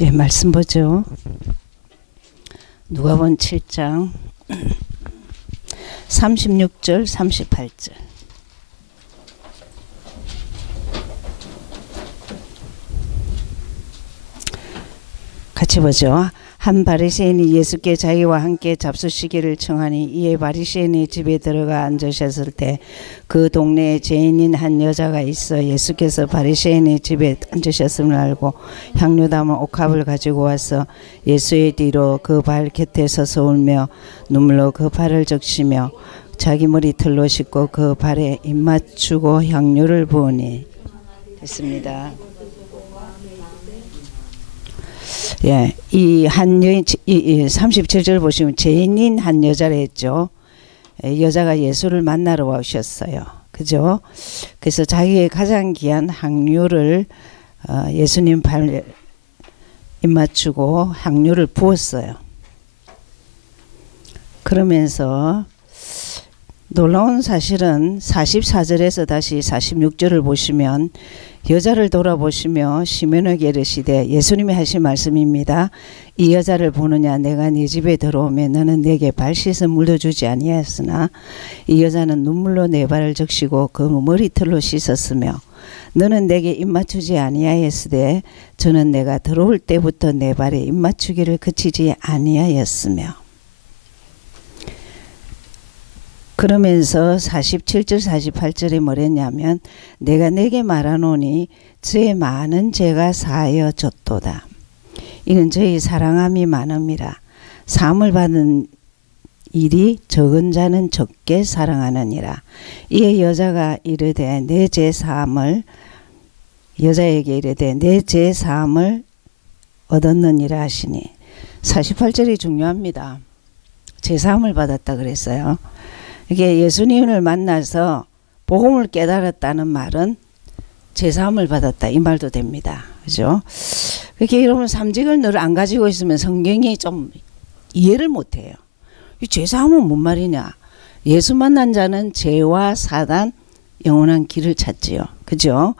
예, 말씀 보죠. 누가복음 7장 36절 38절. 같이 보죠. 한 바리새인이 예수께 자기와 함께 잡수시기를 청하니 이에 바리새인의 집에 들어가 앉으셨을 때 그 동네에 죄인인 한 여자가 있어 예수께서 바리새인의 집에 앉으셨음을 알고 향료 담은 옥합을 가지고 와서 예수의 뒤로 그 발 곁에 서서 울며 눈물로 그 발을 적시며 자기 머리털로 씻고 그 발에 입 맞추고 향료를 부으니. 됐습니다. 예, 이 한 여인, 이 37절 보시면 죄인인 한 여자를 했죠. 여자가 예수를 만나러 오셨어요. 그죠? 그래서 자기의 가장 귀한 향료를 예수님 발에 입 맞추고 향료를 부었어요. 그러면서 놀라운 사실은 44절에서 다시 46절을 보시면 여자를 돌아보시며 시몬에게 이르시되, 예수님이 하신 말씀입니다. 이 여자를 보느냐? 내가 네 집에 들어오면 너는 내게 발씻음 물려주지 아니하였으나 이 여자는 눈물로 내 발을 적시고 그 머리털로 씻었으며 너는 내게 입 맞추지 아니하였으되 저는 내가 들어올 때부터 내 발에 입 맞추기를 그치지 아니하였으며. 그러면서 47절 48절에 뭐랬냐면 내가 내게 말하노니 저의 많은 죄가 사하여졌도다. 이는 저희 사랑함이 많음이라. 사함을 받은 일이 적은 자는 적게 사랑하느니라. 이에 여자가 이르되 내 죄 사함을 여자에게 이르되 내 죄 사함을 얻었느니라 하시니. 48절이 중요합니다. 죄 사함을 받았다 그랬어요. 이게 예수님을 만나서 복음을 깨달았다는 말은 제사함을 받았다 이 말도 됩니다. 그죠? 그렇게 여러분 삼직을 늘 안 가지고 있으면 성경이 좀 이해를 못해요. 이 제사함은 뭔 말이냐? 예수 만난 자는 죄와 사단 영원한 길을 찾지요. 그죠?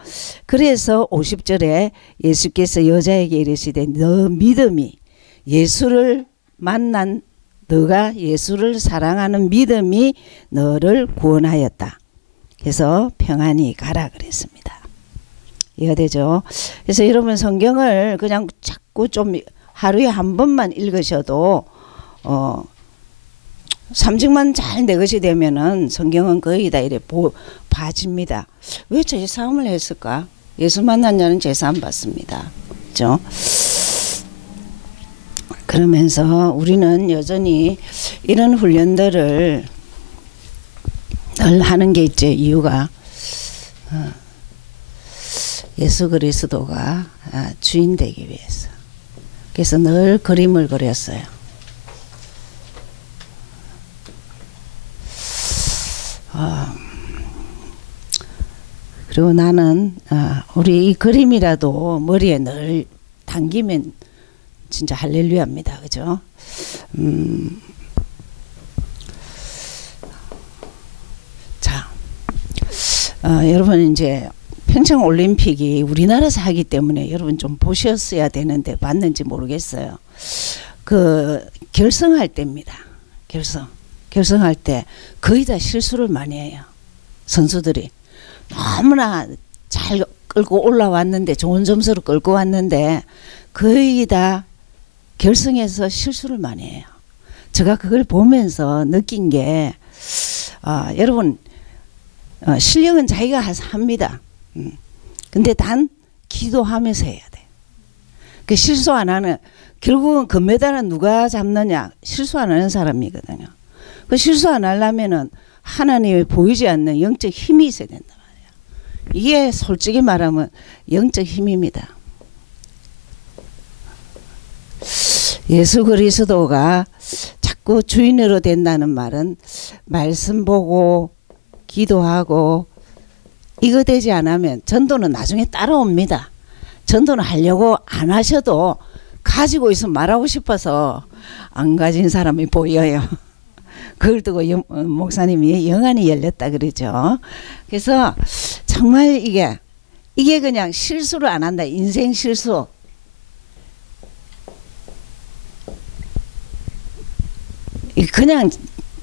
그래서 50절에 예수께서 여자에게 이르시되 너 믿음이 예수를 만난 너가 예수를 사랑하는 믿음이 너를 구원하였다. 그래서 평안히 가라 그랬습니다. 이해가 되죠? 그래서 여러분 성경을 그냥 자꾸 좀 하루에 한 번만 읽으셔도 삼직만 잘 내 것이 되면은 성경은 거의 다 이래 봐집니다. 왜 제사함을 했을까? 예수 만난 자는 제사함 받습니다. 그렇죠? 그러면서 우리는 여전히 이런 훈련들을 늘 하는 게 있죠. 이유가 예수 그리스도가 주인 되기 위해서. 그래서 늘 그림을 그렸어요. 그리고 나는 우리 이 그림이라도 머리에 늘 당기면 진짜 할렐루야입니다. 그죠? 자, 여러분 이제 평창올림픽이 우리나라에서 하기 때문에 여러분 좀 보셨어야 되는데 봤는지 모르겠어요. 그 결승할 때입니다. 결승할 때 거의 다 실수를 많이 해요. 선수들이 너무나 잘 끌고 올라왔는데 좋은 점수로 끌고 왔는데 거의 다 결승에서 실수를 많이 해요. 제가 그걸 보면서 느낀 게 여러분 실력은 자기가 합니다. 근데 단 기도하면서 해야 돼. 그 실수 안 하는 결국은 금메달은 누가 잡느냐? 실수 안 하는 사람이거든요. 그 실수 안 하려면은 하나님이 보이지 않는 영적 힘이 있어야 된단 말이에요. 이게 솔직히 말하면 영적 힘입니다. 예수 그리스도가 자꾸 주인으로 된다는 말은 말씀 보고 기도하고 이거 되지 않으면 전도는 나중에 따라옵니다. 전도는 하려고 안 하셔도 가지고 있으면 말하고 싶어서 안 가진 사람이 보여요. 그걸 두고 목사님이 영안이 열렸다 그러죠. 그래서 정말 이게 그냥 실수를 안 한다. 인생 실수. 그냥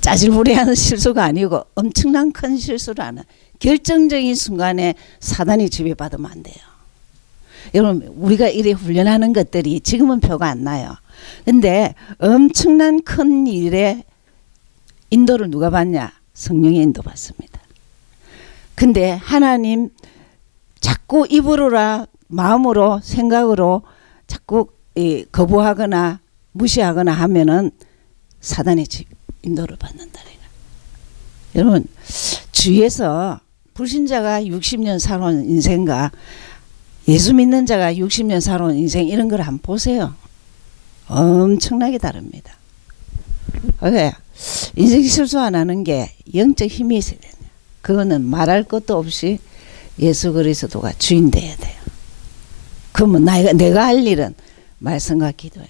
짜질부리하는 실수가 아니고 엄청난 큰 실수를 하는 결정적인 순간에 사단이 지배받으면 안 돼요. 여러분 우리가 이래 훈련하는 것들이 지금은 표가 안 나요. 근데 엄청난 큰 일에 인도를 누가 받냐? 성령의 인도 받습니다. 근데 하나님 자꾸 입으로라 마음으로 생각으로 자꾸 거부하거나 무시하거나 하면은 사단의 인도를 받는다. 여러분 주위에서 불신자가 60년 살아온 인생과 예수 믿는 자가 60년 살아온 인생 이런 걸 한번 보세요. 엄청나게 다릅니다. 왜? 인생 실수 안 하는 게 영적 힘이 있어야 되냐. 그거는 말할 것도 없이 예수 그리스도가 주인 돼야 돼요. 그러면 내가 할 일은 말씀과 기도예요.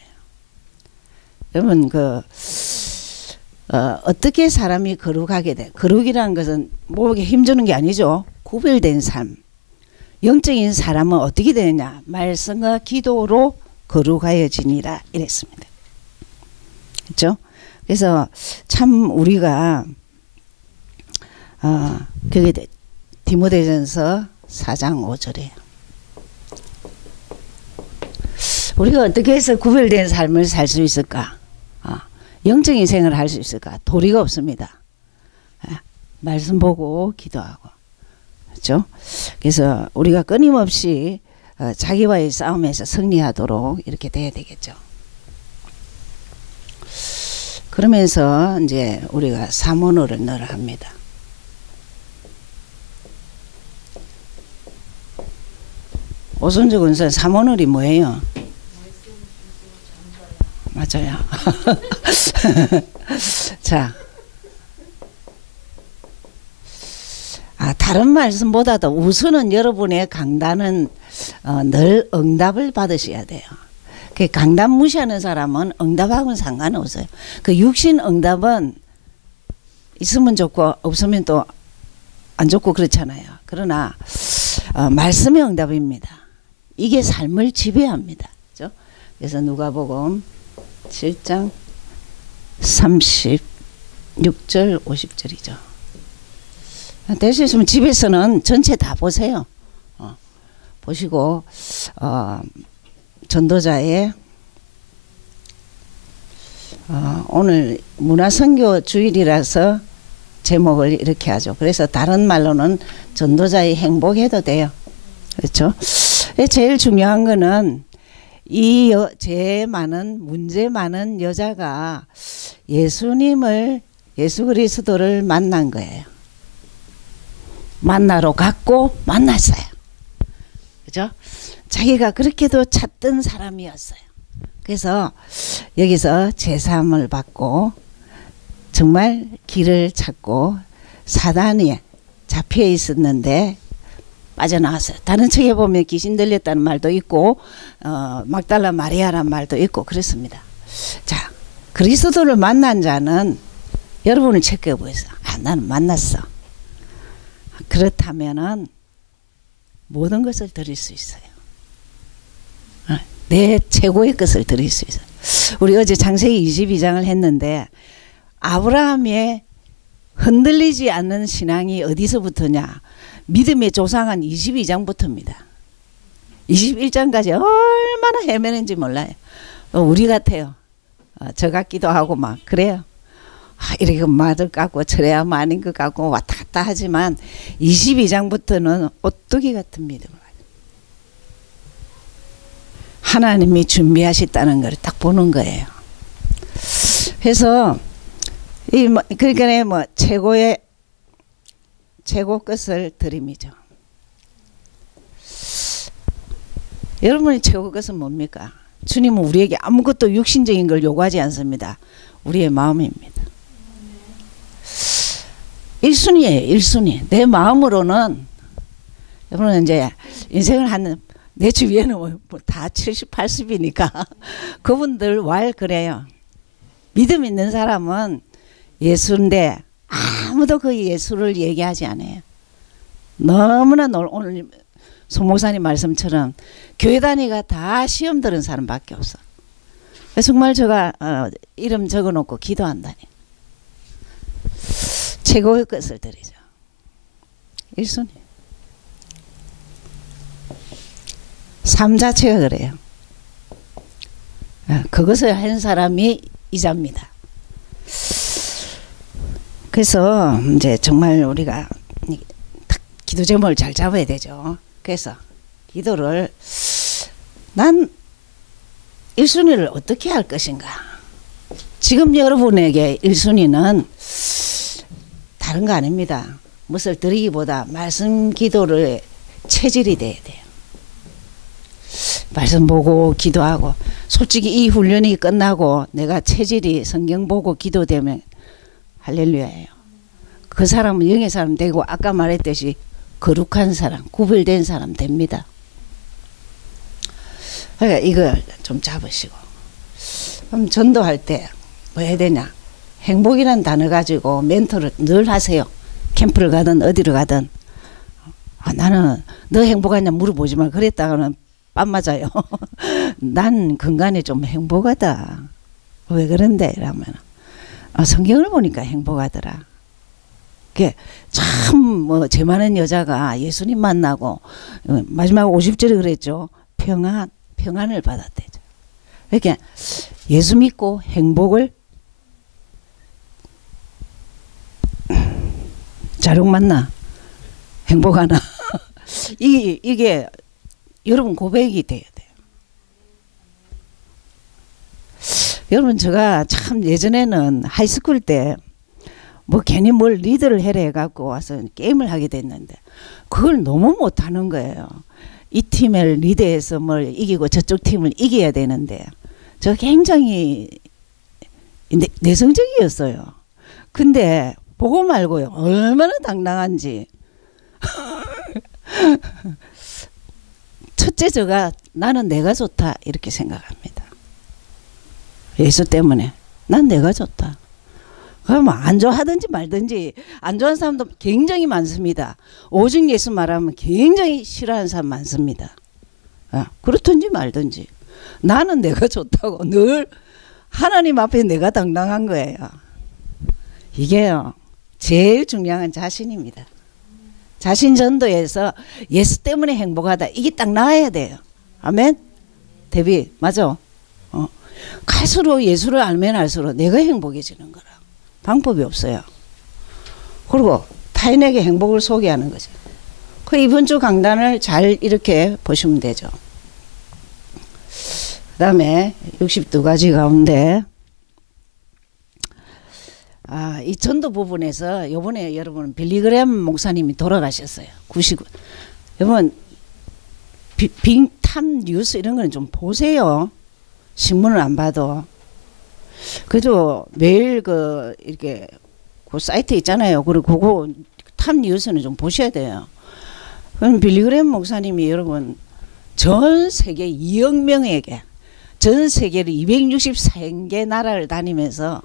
여러분 어떻게 사람이 거룩하게 돼? 거룩이라는 것은 목에 힘주는 게 아니죠. 구별된 삶. 영적인 사람은 어떻게 되느냐? 말씀과 기도로 거룩하여지니라 이랬습니다. 그렇죠? 그래서 참 우리가 그게 디모데전서 4장 5절이에요. 우리가 어떻게 해서 구별된 삶을 살 수 있을까? 영적인 생활을 할 수 있을까? 도리가 없습니다. 말씀 보고 기도하고. 그렇죠? 그래서 우리가 끊임없이 자기와의 싸움에서 승리하도록 이렇게 돼야 되겠죠. 그러면서 이제 우리가 사모노를 넣으라 합니다. 오순절 군선 사모놀이 뭐예요? 맞아요. 자, 다른 말씀보다도 우선은 여러분의 강단은 늘 응답을 받으셔야 돼요. 그 강단 무시하는 사람은 응답하고는 상관없어요. 그 육신 응답은 있으면 좋고 없으면 또 안 좋고 그렇잖아요. 그러나 말씀의 응답입니다. 이게 삶을 지배합니다. 그렇죠? 그래서 누가복음 7장 36절 50절이죠. 될 수 있으면 집에서는 전체 다 보세요. 보시고 전도자의 오늘 문화선교 주일이라서 제목을 이렇게 하죠. 그래서 다른 말로는 전도자의 행복해도 돼요. 그렇죠? 제일 중요한 거는 이 문제 많은 여자가 예수님을 예수 그리스도를 만난 거예요. 만나러 갔고 만났어요. 그죠? 자기가 그렇게도 찾던 사람이었어요. 그래서 여기서 제사함을 받고 정말 길을 찾고 사단이 잡혀 있었는데 빠져나왔어요. 다른 책에 보면 귀신 들렸다는 말도 있고 막달라 마리아란 말도 있고 그렇습니다. 자, 그리스도를 만난 자는 여러분을 체크해 보세요. 나는 만났어. 그렇다면은 모든 것을 드릴 수 있어요. 내 최고의 것을 드릴 수 있어요. 우리 어제 창세기 22장을 했는데 아브라함의 흔들리지 않는 신앙이 어디서부터냐? 믿음의 조상한 22장부터입니다. 21장까지 얼마나 헤매는지 몰라요. 우리 같아요. 저 같기도 하고 막 그래요. 이렇게 맞을 것 같고 저래야 아닌 것 같고 왔다 갔다 하지만 22장부터는 오뚜기 같은 믿음을 가지고 하나님이 준비하셨다는 걸 딱 보는 거예요. 그래서 그러니까 최고 것을 드림이죠. 여러분의 최고 것은 뭡니까? 주님은 우리에게 아무것도 육신적인 걸 요구하지 않습니다. 우리의 마음입니다. 1순위예요. 1순위. 내 마음으로는 여러분은 이제 인생을 하는 내 주위에는 뭐 다 70, 80이니까 그분들 왈 그래요. 믿음 있는 사람은 예수인데 아무도 그 예수를 얘기하지 않아요. 너무나 오늘 송 목사님 말씀처럼 교회 다니가 다 시험 들은 사람밖에 없어. 정말 제가 이름 적어놓고 기도한다니. 최고의 것을 드리죠. 1순위. 삶 자체가 그래요. 그것을 한 사람이 이자입니다. 그래서 이제 정말 우리가 기도 제목을 잘 잡아야 되죠. 그래서 기도를 난 1순위를 어떻게 할 것인가. 지금 여러분에게 1순위는 다른 거 아닙니다. 무엇을 드리기보다 말씀 기도를 체질이 돼야 돼요. 말씀 보고 기도하고, 솔직히 이 훈련이 끝나고 내가 체질이 성경 보고 기도되면 할렐루야예요. 그 사람은 영의 사람 되고 아까 말했듯이 거룩한 사람, 구별된 사람 됩니다. 그러니까 이걸 좀 잡으시고, 그럼 전도할 때 뭐 해야 되냐. 행복이라는 단어 가지고 멘토를 늘 하세요. 캠프를 가든 어디를 가든. 나는 너 행복하냐 물어보지만 그랬다가는 빰 맞아요. 난 근간에 좀 행복하다. 왜 그런데? 이러면 성경을 보니까 행복하더라. 그게 참 뭐 죄 많은 여자가 예수님 만나고 마지막 50절에 그랬죠. 평안을 받았대죠. 이렇게 예수 믿고 행복을 자룡 맞나? 행복하나? 이게 여러분 고백이 돼야 돼요. 여러분 제가 참 예전에는 하이스쿨 때 뭐 괜히 뭘 리드를 해라 해갖고 와서 게임을 하게 됐는데 그걸 너무 못하는 거예요. 이 팀을 리드해서 뭘 이기고 저쪽 팀을 이겨야 되는데 저 굉장히 내성적이었어요. 근데 보고 말고요. 얼마나 당당한지. 첫째 저가 나는 내가 좋다 이렇게 생각합니다. 예수 때문에 난 내가 좋다. 그럼 안 좋아하든지 말든지 안 좋아하는 사람도 굉장히 많습니다. 오직 예수 말하면 굉장히 싫어하는 사람 많습니다. 그렇든지 말든지 나는 내가 좋다고 늘 하나님 앞에 내가 당당한 거예요. 이게요 제일 중요한 자신입니다. 자신 전도에서 예수 때문에 행복하다 이게 딱 나와야 돼요. 아멘. 데비 맞아. 갈수록 예수를 알면 알수록 내가 행복해지는 거라. 방법이 없어요. 그리고 타인에게 행복을 소개하는 거죠. 그 이번 주 강단을 잘 이렇게 보시면 되죠. 그 다음에 62가지 가운데 이 전도 부분에서 요번에 여러분 빌리그램 목사님이 돌아가셨어요. 99. 여러분 빙탐 뉴스 이런 거는 좀 보세요. 신문을 안 봐도. 그래도 매일 이렇게 그 사이트 있잖아요. 그리고 그거 탑 뉴스는 좀 보셔야 돼요. 그럼 빌리그램 목사님이 여러분 전 세계 2억 명에게 전 세계를 264개 나라를 다니면서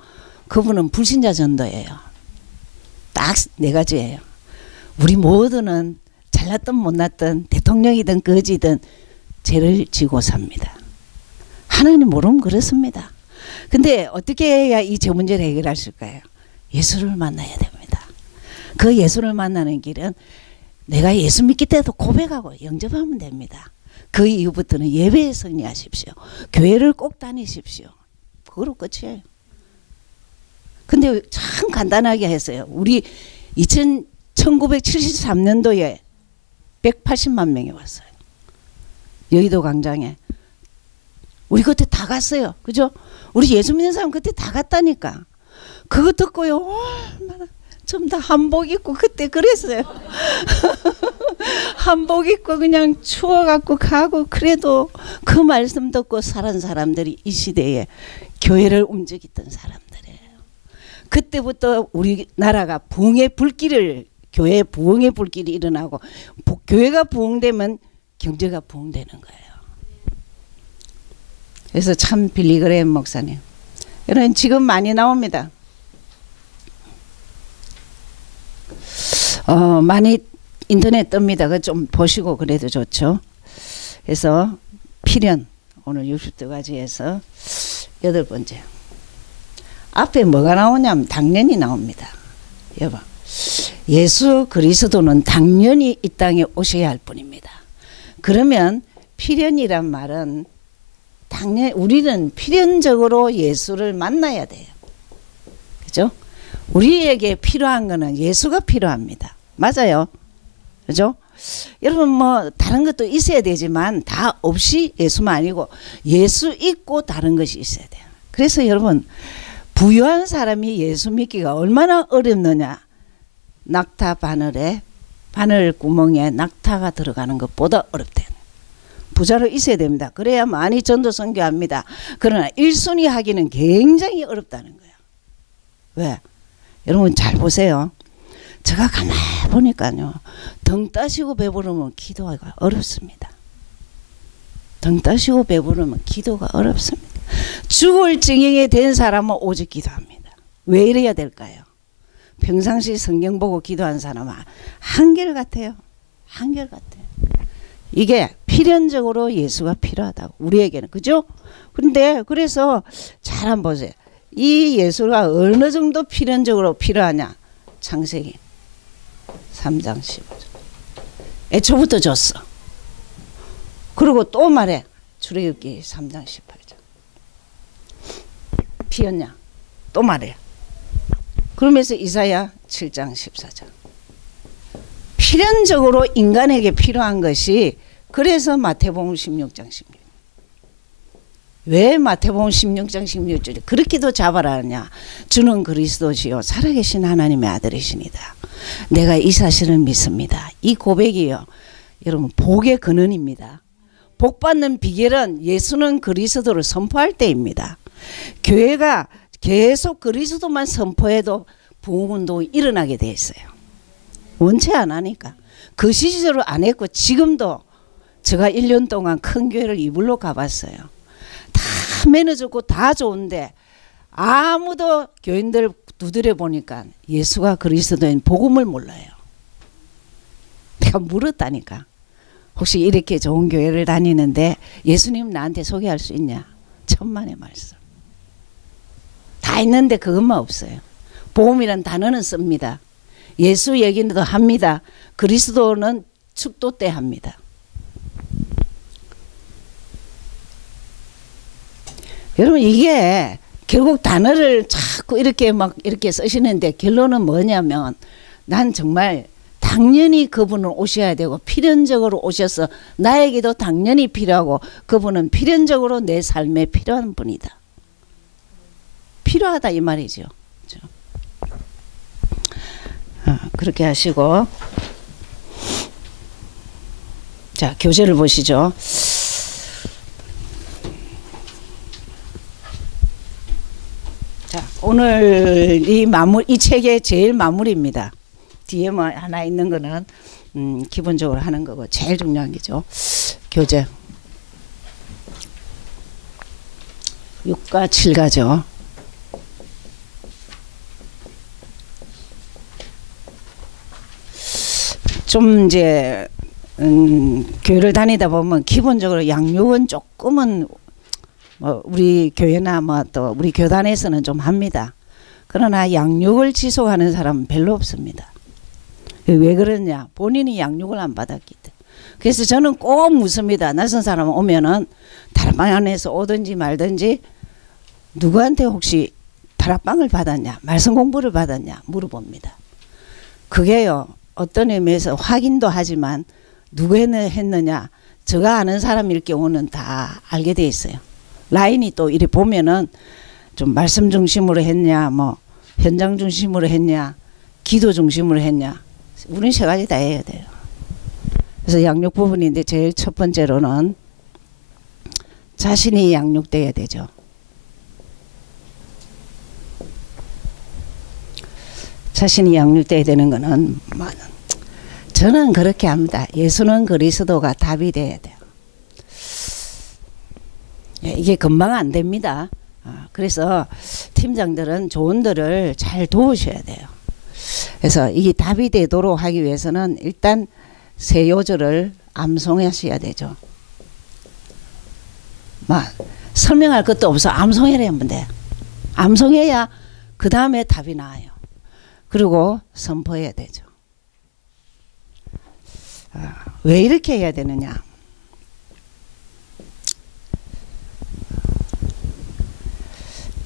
그분은 불신자 전도예요. 딱 4가지예요. 우리 모두는 잘났든 못났든 대통령이든 거지든 죄를 지고 삽니다. 하나님 모르면 그렇습니다. 근데 어떻게 해야 이 죄 문제를 해결할 수 있을까요? 예수를 만나야 됩니다. 그 예수를 만나는 길은 내가 예수 믿기 때도 고백하고 영접하면 됩니다. 그 이후부터는 예배에 승리하십시오. 교회를 꼭 다니십시오. 그거로 끝이에요. 근데 참 간단하게 했어요. 우리 1973년도에 180만 명이 왔어요. 여의도 광장에. 우리 그때 다 갔어요. 그죠? 우리 예수 믿는 사람 그때 다 갔다니까. 그거 듣고요. 얼마나 좀 다 한복 입고 그때 그랬어요. 한복 입고 그냥 추워갖고 가고 그래도 그 말씀 듣고 살은 사람들이 이 시대에 교회를 움직였던 사람들이에요. 그때부터 우리나라가 부흥의 불길을 교회 부흥의 불길이 일어나고 교회가 부흥되면 경제가 부흥되는 거예요. 그래서 참 빌리그램 목사님 여러분 지금 많이 나옵니다. 많이 인터넷 뜹니다. 그거 좀 보시고 그래도 좋죠. 그래서 필연 오늘 62가지에서 8번째 앞에 뭐가 나오냐면 당연히 나옵니다. 여봐 예수 그리스도는 당연히 이 땅에 오셔야 할 뿐입니다. 그러면 필연이란 말은 당연히 우리는 필연적으로 예수를 만나야 돼요. 그죠? 우리에게 필요한 거는 예수가 필요합니다. 맞아요. 그죠? 여러분 뭐 다른 것도 있어야 되지만 다 없이 예수만 아니고 예수 있고 다른 것이 있어야 돼요. 그래서 여러분 부유한 사람이 예수 믿기가 얼마나 어렵느냐. 낙타 바늘에 바늘 구멍에 낙타가 들어가는 것보다 어렵대요. 부자로 있어야 됩니다. 그래야 많이 전도 선교합니다. 그러나 1순위 하기는 굉장히 어렵다는 거예요. 왜? 여러분 잘 보세요. 제가 가만히 보니까요. 등 따시고 배부르면 기도가 어렵습니다. 등 따시고 배부르면 기도가 어렵습니다. 죽을 지경에 된 사람은 오직 기도합니다. 왜 이래야 될까요? 평상시 성경 보고 기도한 사람은 한결같아요. 한결같아요. 이게 필연적으로 예수가 필요하다고 우리에게는. 그죠? 근데 그래서 잘 한번 보세요. 이 예수가 어느 정도 필연적으로 필요하냐. 창세기 3장 15절. 애초부터 줬어. 그리고 또 말해. 출애굽기 3장 18절. 피었냐? 또 말해. 그러면서 이사야 7장 14절. 필연적으로 인간에게 필요한 것이 그래서 마태복음 16장 16절. 왜 마태복음 16장 16절에 그렇게도 잡아라냐. 주는 그리스도시요 살아계신 하나님의 아들이시니다. 내가 이 사실을 믿습니다. 이 고백이요. 여러분 복의 근원입니다. 복받는 비결은 예수는 그리스도를 선포할 때입니다. 교회가 계속 그리스도만 선포해도 부흥운동이 일어나게 돼 있어요. 원체 안 하니까. 그 시절로 안 했고 지금도 제가 1년 동안 큰 교회를 이불로 가봤어요. 다 매너졌고 다 좋은데 아무도 교인들 두드려 보니까 예수가 그리스도인 복음을 몰라요. 내가 물었다니까. 혹시 이렇게 좋은 교회를 다니는데 예수님 나한테 소개할 수 있냐? 천만의 말씀. 다 있는데 그것만 없어요. 복음이란 단어는 씁니다. 예수 얘기는 더 합니다. 그리스도는 축도 때 합니다. 여러분 이게 결국 단어를 자꾸 이렇게 막 이렇게 쓰시는데 결론은 뭐냐면 난 정말 당연히 그분은 오셔야 되고 필연적으로 오셔서 나에게도 당연히 필요하고 그분은 필연적으로 내 삶에 필요한 분이다. 필요하다 이 말이죠. 그렇죠? 그렇게 하시고 자 교재를 보시죠. 자 오늘 이 책의 제일 마무리입니다. 뒤에 뭐 하나 있는 거는 기본적으로 하는 거고 제일 중요한 게죠. 교재 6과 7가죠. 좀 이제 교회를 다니다 보면 기본적으로 양육은 조금은 뭐 우리 교회나 뭐 또 우리 교단에서는 좀 합니다. 그러나 양육을 지속하는 사람은 별로 없습니다. 왜 그러냐? 본인이 양육을 안 받았기 때문에. 그래서 저는 꼭 묻습니다. 낯선 사람 오면은 다락방 안에서 오든지 말든지 누구한테 혹시 다락방을 받았냐? 말씀 공부를 받았냐? 물어봅니다. 그게요. 어떤 의미에서 확인도 하지만 누구 했느냐? 제가 아는 사람일 경우는 다 알게 돼 있어요. 라인이 또 이래 보면은 좀 말씀 중심으로 했냐? 뭐 현장 중심으로 했냐? 기도 중심으로 했냐? 우리는 세 가지 다 해야 돼요. 그래서 양육 부분인데 제일 첫 번째로는 자신이 양육돼야 되죠. 자신이 양육돼야 되는 거는 뭐 저는 그렇게 합니다. 예수는 그리스도가 답이 돼야 돼요. 이게 금방 안 됩니다. 그래서 팀장들은 조언들을 잘 도우셔야 돼요. 그래서 이게 답이 되도록 하기 위해서는 일단 세 요절을 암송하셔야 되죠. 막 설명할 것도 없어 암송해야 하면 돼. 암송해야 그 다음에 답이 나와요. 그리고 선포해야 되죠. 왜 이렇게 해야 되느냐?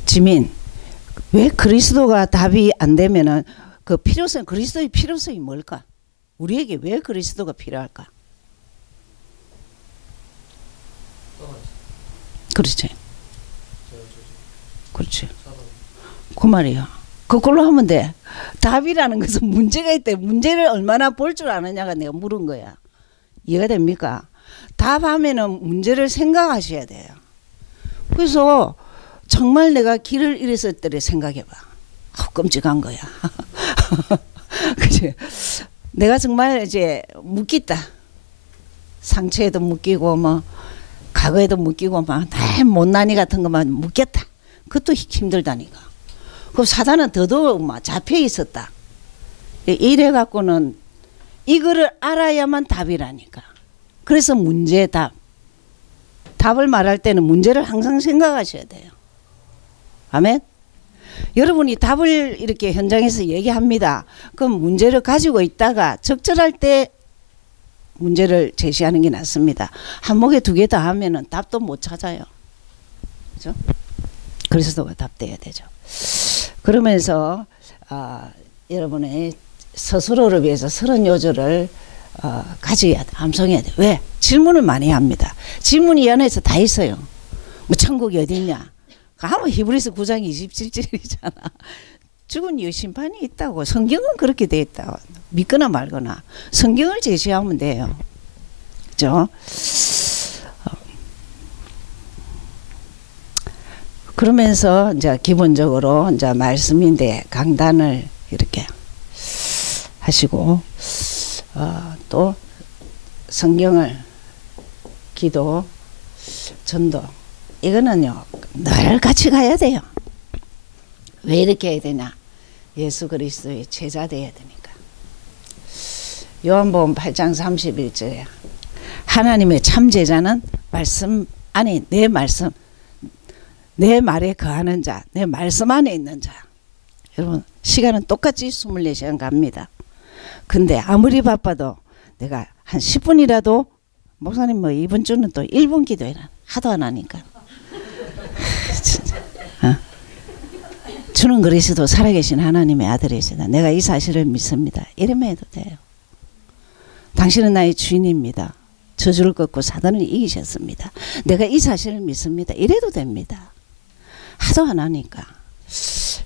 지민, 왜 그리스도가 답이 안 되면은 그 필요성, 그리스도의 필요성이 뭘까? 우리에게 왜 그리스도가 필요할까? 그렇지. 그렇지. 그 말이야. 그걸로 하면 돼. 답이라는 것은 문제가 있대. 문제를 얼마나 볼 줄 아느냐가 내가 물은 거야. 이해가 됩니까? 답하면은 문제를 생각하셔야 돼요. 그래서 정말 내가 길을 잃었을 때를 생각해봐. 끔찍한 거야. 그치? 내가 정말 이제 묶였다. 상처에도 묶이고 뭐 과거에도 묶이고 막 못난이 같은 것만 묶였다. 그것도 힘들다니까. 그 사단은 더더욱 막 잡혀 있었다. 이래 갖고는 이거를 알아야만 답이라니까. 그래서 문제의 답. 답을 말할 때는 문제를 항상 생각하셔야 돼요. 아멘. 여러분이 답을 이렇게 현장에서 얘기합니다. 그럼 문제를 가지고 있다가 적절할 때 문제를 제시하는 게 낫습니다. 한 목에 두 개 다 하면은 답도 못 찾아요. 그죠? 그리스도가 답돼야 되죠. 그러면서 여러분의 스스로를 위해서 서른 요절을 가져야 돼. 암송해야 돼. 왜? 질문을 많이 합니다. 질문이 이 안에서 다 있어요. 뭐 천국이 어디 있냐? 아마 히브리서 9장 27절이잖아. 죽은 이후 심판이 있다고. 성경은 그렇게 돼 있다고. 믿거나 말거나 성경을 제시하면 돼요. 그죠? 그러면서 이제 기본적으로 이제 말씀인데 강단을 이렇게 하시고 또 성경을 기도, 전도 이거는요 늘 같이 가야 돼요. 왜 이렇게 해야 되냐? 예수 그리스도의 제자 돼야 되니까. 요한복음 8장 31절에 하나님의 참 제자는 말씀 안에 내 말씀 내 말에 거하는 자, 내 말씀 안에 있는 자. 여러분 시간은 똑같이 24시간 갑니다. 근데 아무리 바빠도 내가 한 10분이라도 목사님 뭐 이번 주는 또 1분 기도해라. 하도 안 하니까. 진짜. 주는 그리스도 살아계신 하나님의 아들이시다. 내가 이 사실을 믿습니다. 이러면 해도 돼요. 당신은 나의 주인입니다. 저주를 꺾고 사단을 이기셨습니다. 내가 이 사실을 믿습니다. 이래도 됩니다. 하도 안 하니까.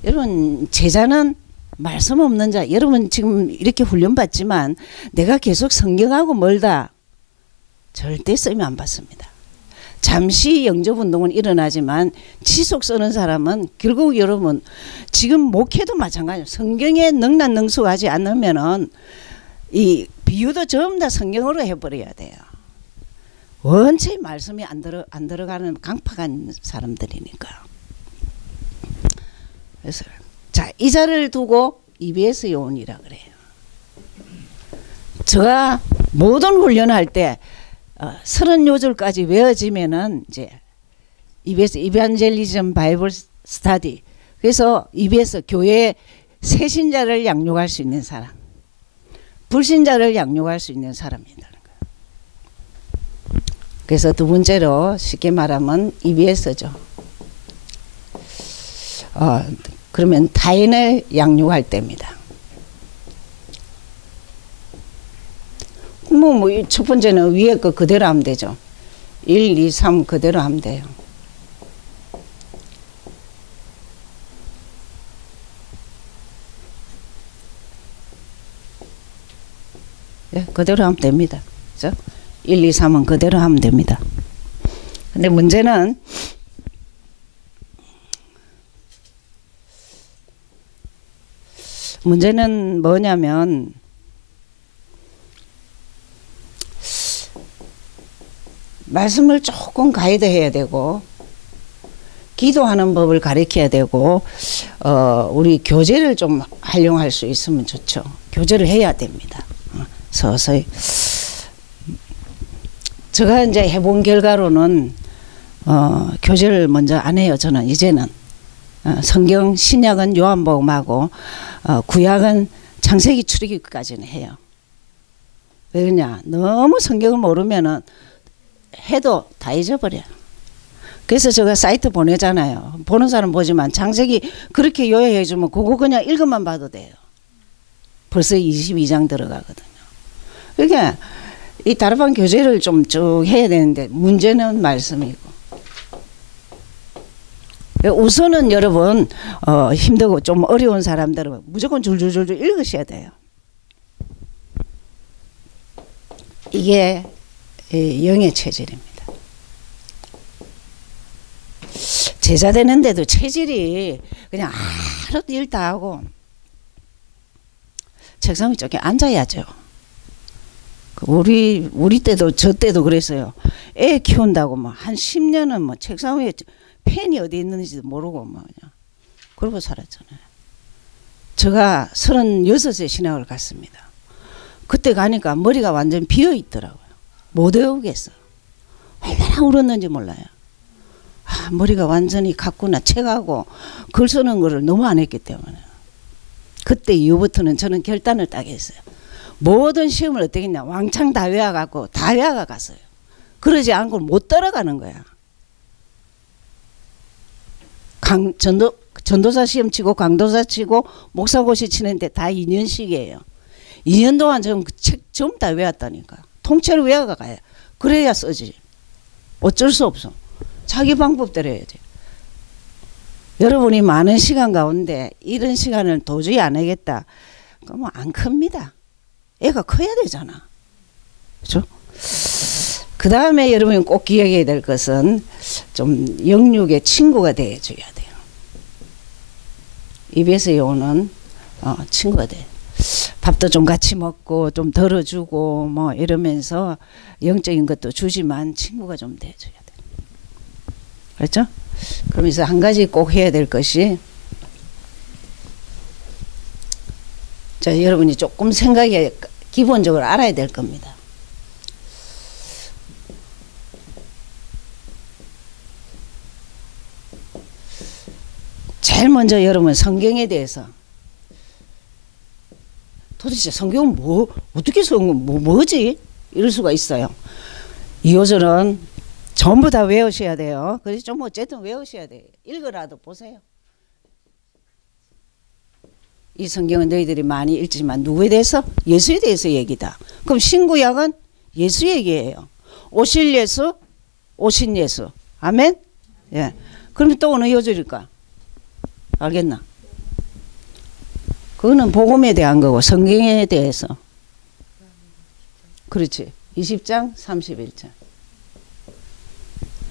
여러분 제자는 말씀 없는 자. 여러분 지금 이렇게 훈련받지만 내가 계속 성경하고 멀다. 절대 쓰임 안 받습니다. 잠시 영접운동은 일어나지만 지속 쓰는 사람은 결국 여러분 지금 목회도 마찬가지예요. 성경에 능란능수하지 않으면은 이 비유도 전부 다 성경으로 해버려야 돼요. 원체 말씀이 안 들어가는 강팍한 사람들이니까. 그래서 자, 이 자를 두고 EBS 요원이라 그래요. 제가 모든 훈련할 때 30요절까지 외워지면은 이제 EBS 이반젤리즘 바이블 스타디. 그래서 EBS 교회 새신자를 양육할 수 있는 사람, 불신자를 양육할 수 있는 사람이다. 그래서 두 번째로 쉽게 말하면 EBS죠. 그러면 타인을 양육할 때입니다. 첫 번째는 위에 거 그대로 하면 되죠. 1, 2, 3 그대로 하면 돼요. 예, 그대로 하면 됩니다. 그죠? 1, 2, 3은 그대로 하면 됩니다. 근데 문제는 뭐냐면 말씀을 조금 가이드해야 되고 기도하는 법을 가르쳐야 되고 우리 교제를 좀 활용할 수 있으면 좋죠. 교제를 해야 됩니다. 서서히. 제가 이제 해본 결과로는 교제를 먼저 안 해요. 저는 이제는 성경 신약은 요한복음하고 구약은 창세기 출애굽기까지는 해요. 왜 그러냐? 너무 성경을 모르면은 해도 다 잊어버려. 그래서 제가 사이트 보내잖아요. 보는 사람 보지만 창세기 그렇게 요약해 주면 그거 그냥 읽어만 봐도 돼요. 벌써 22장 들어가거든요. 그러니까 이 다락방 교재를 좀 쭉 해야 되는데 문제는 말씀이고. 우선은 여러분 힘들고 좀 어려운 사람들은 무조건 줄줄줄줄 읽으셔야 돼요. 이게 영의 체질입니다. 제자 되는데도 체질이 그냥 하루 일 다 하고 책상 위에 앉아야죠. 우리 때도 저 때도 그랬어요. 애 키운다고 뭐 한 10년은 뭐 책상 위에 펜이 어디 있는지도 모르고 뭐 그냥 그러고 살았잖아요. 제가 36세 신학을 갔습니다. 그때 가니까 머리가 완전 비어 있더라고요. 못 외우겠어. 얼마나 울었는지 몰라요. 머리가 완전히 갔구나. 책하고 글 쓰는 거를 너무 안 했기 때문에. 그때 이후부터는 저는 결단을 딱 했어요. 모든 시험을 어떻게 했냐. 왕창 다 외워갖고 다 외워가 갔어요. 그러지 않고 못 따라가는 거야. 전도사 시험 치고 강도사 치고 목사고시 치는데 다 2년씩이에요. 2년 동안 그 책 전부 다 외웠다니까. 통째로 외워가 가요. 그래야 쓰지. 어쩔 수 없어. 자기 방법대로 해야 돼. 여러분이 많은 시간 가운데 이런 시간을 도저히 안 하겠다. 그러면 안 큽니다. 애가 커야 되잖아. 그렇죠? 그 다음에 여러분이 꼭 기억해야 될 것은 좀 영육의 친구가 되어줘야 돼요. 입에서 오는 친구가 돼요. 밥도 좀 같이 먹고 좀 덜어주고 뭐 이러면서 영적인 것도 주지만 친구가 좀 돼줘야 돼요. 그렇죠? 그러면서 한 가지 꼭 해야 될 것이 자 여러분이 조금 생각에 기본적으로 알아야 될 겁니다. 제일 먼저 여러분 성경에 대해서 도대체 성경은 뭐 어떻게 뭐지? 이럴 수가 있어요. 2호절은 전부 다 외우셔야 돼요. 그래서 좀 어쨌든 외우셔야 돼요. 읽어라도 보세요. 이 성경은 너희들이 많이 읽지만 누구에 대해서? 예수에 대해서 얘기다. 그럼 신구약은 예수 얘기예요. 오실 예수, 오신 예수. 아멘? 예. 그러면 또 어느 요절일까? 알겠나? 그거는 복음에 대한 거고 성경에 대해서. 그렇지. 20장 31장.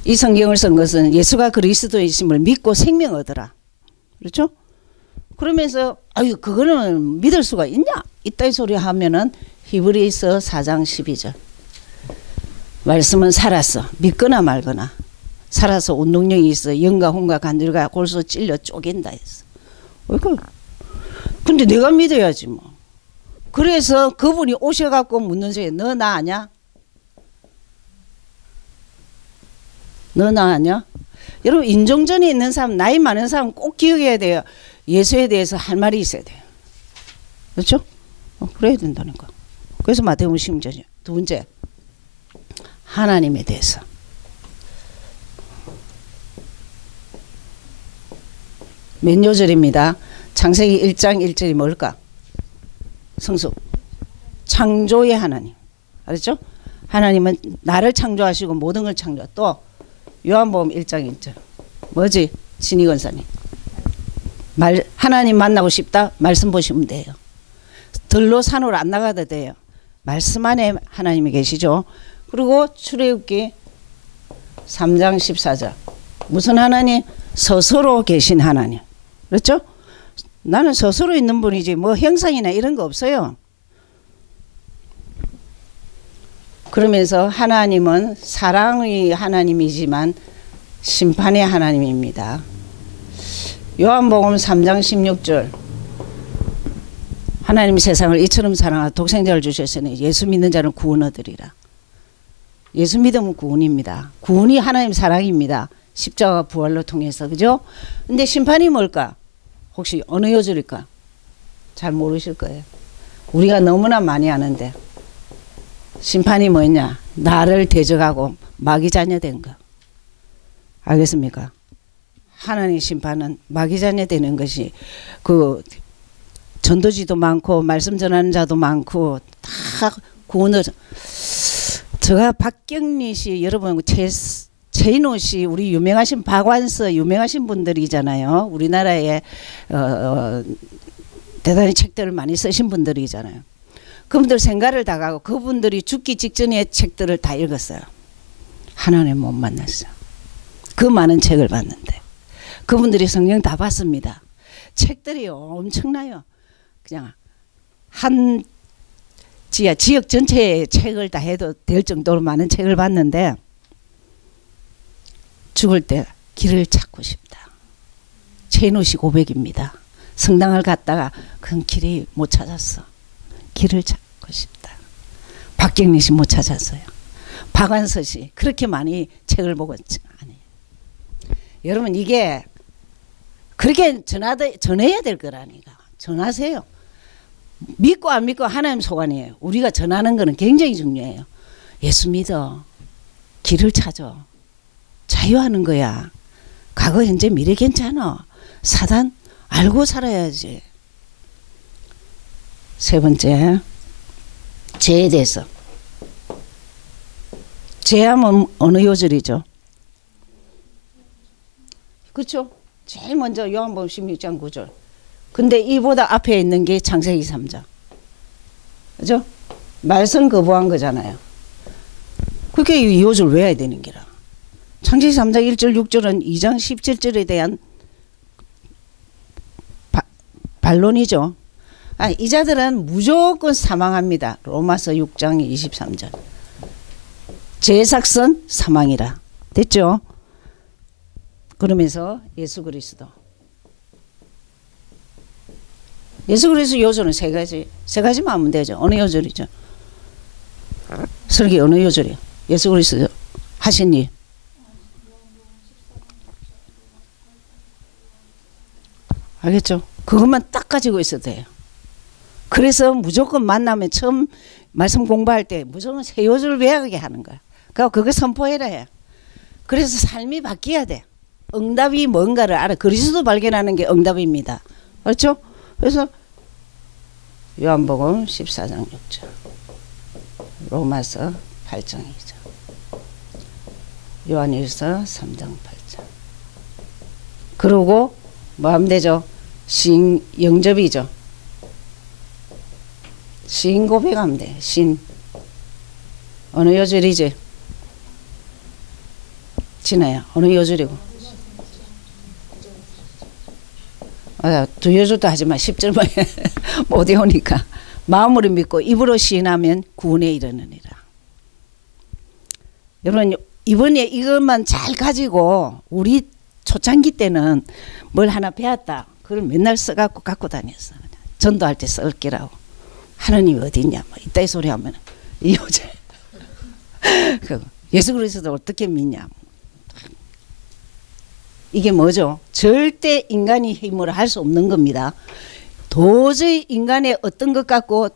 이 성경을 쓴 것은 예수가 그리스도이심을 믿고 생명 얻으라. 그렇죠? 그러면서 아유 그거는 믿을 수가 있냐? 이따위 소리 하면은 히브리서 4장 12절. 말씀은 살았어. 믿거나 말거나. 살아서 운동력이 있어. 영과 혼과 간질과 골수 찔려 쪼갠다 했어. 근데 내가 믿어야지 뭐. 그래서 그분이 오셔갖고 묻는 소리 너 나 아냐? 너 나 아냐? 여러분 인종전에 있는 사람 나이 많은 사람 꼭 기억해야 돼요. 예수에 대해서 할 말이 있어야 돼요. 그렇죠? 그래야 된다니까. 그래서 마태복음 10장 두 번째 하나님에 대해서. 몇 요절입니다. 창세기 1장 1절이 뭘까? 성수. 창조의 하나님. 알았죠? 하나님은 나를 창조하시고 모든 걸 창조. 또 요한복음 1장 1절. 뭐지? 신희 권사님. 하나님 만나고 싶다? 말씀 보시면 돼요. 들로 산으로 안 나가도 돼요. 말씀 안에 하나님이 계시죠. 그리고 출애굽기 3장 14절. 무슨 하나님? 스스로 계신 하나님. 그렇죠? 나는 스스로 있는 분이지 뭐 형상이나 이런 거 없어요. 그러면서 하나님은 사랑의 하나님이지만 심판의 하나님입니다. 요한복음 3장 16절. 하나님이 세상을 이처럼 사랑하사 독생자를 주셨으니 예수 믿는 자는 구원 얻으리라. 예수 믿으면 구원입니다. 구원이 하나님 사랑입니다. 십자가 부활로 통해서. 그죠? 근데 심판이 뭘까? 혹시 어느 요절일까? 잘 모르실 거예요. 우리가 너무나 많이 아는데 심판이 뭐냐? 나를 대적하고 마귀 자녀 된 거. 알겠습니까? 하나님의 심판은 마귀 자녀 되는 것이 그 전도지도 많고 말씀 전하는 자도 많고 다 구원을. 제가 박경리 씨 여러분 최인호 씨 우리 유명하신 박완서 유명하신 분들이잖아요. 우리나라에 대단히 책들을 많이 쓰신 분들이잖아요. 그분들 생가를 다 가고 그분들이 죽기 직전에 책들을 다 읽었어요. 하나님 못 만났어요. 그 많은 책을 봤는데 그분들이 성경 다 봤습니다. 책들이 엄청나요. 그냥 한 지역 전체의 책을 다 해도 될 정도로 많은 책을 봤는데 죽을 때 길을 찾고 싶다. 최인호 씨 고백입니다. 성당을 갔다가 그 길이 못 찾았어. 길을 찾고 싶다. 박경리 씨 못 찾았어요. 박완서 씨 그렇게 많이 책을 보고 아니. 여러분 이게 그렇게 전해야 될 거라니까. 전하세요. 믿고 안 믿고 하나님 소관이에요. 우리가 전하는 거는 굉장히 중요해요. 예수 믿어. 길을 찾아. 자유하는 거야. 과거 현재 미래 괜찮아. 사단 알고 살아야지. 세 번째 죄에 대해서. 죄하면 어느 요절이죠? 그렇죠? 제일 먼저 요한복음 16장 9절. 근데 이보다 앞에 있는 게 창세기 3장. 그죠? 말씀 거부한 거잖아요. 그게 이 요절 외워야 되는 게라. 창세기 3장 1절 6절은 2장 17절에 대한 반론이죠. 이 자들은 무조건 사망합니다. 로마서 6장 23절. 죄삭선 사망이라. 됐죠? 그러면서 예수 그리스도 요절은 세 가지만 하면 되죠. 어느 요절이죠? 설교 어느 요절이요? 예수 그리스도 하신 일. 알겠죠? 그것만 딱 가지고 있어도 돼요. 그래서 무조건 만나면 처음 말씀 공부할 때 무조건 세 요절 외우게 하는 거야. 그러니까 그거 선포해라 해. 그래서 삶이 바뀌어야 돼. 응답이 뭔가를 알아. 그리스도 발견하는 게 응답입니다. 그렇죠? 그래서 요한복음 14장 6절, 로마서 8장 2절, 요한일서 3장 8절. 그러고 뭐 하면 되죠? 시인 영접이죠. 시인 고백하면 돼. 시인 어느 요절이지? 진아야 어느 요절이고? 두 요절도 하지만 10절만 못 외우니까 마음으로 믿고 입으로 시인하면 구원에 이르느니라. 여러분 이번에 이것만 잘 가지고 우리 초창기 때는 뭘 하나 배웠다. 그걸 맨날 써갖고 갖고 다녔어. 전도할 때 쓸기라고. 하나님이 어디 있냐 뭐 이따위 소리 하면 이 요절 예수 그리스도 어떻게 믿냐. 이게 뭐죠? 절대 인간이 힘으로 할 수 없는 겁니다. 도저히 인간의 어떤 것 갖고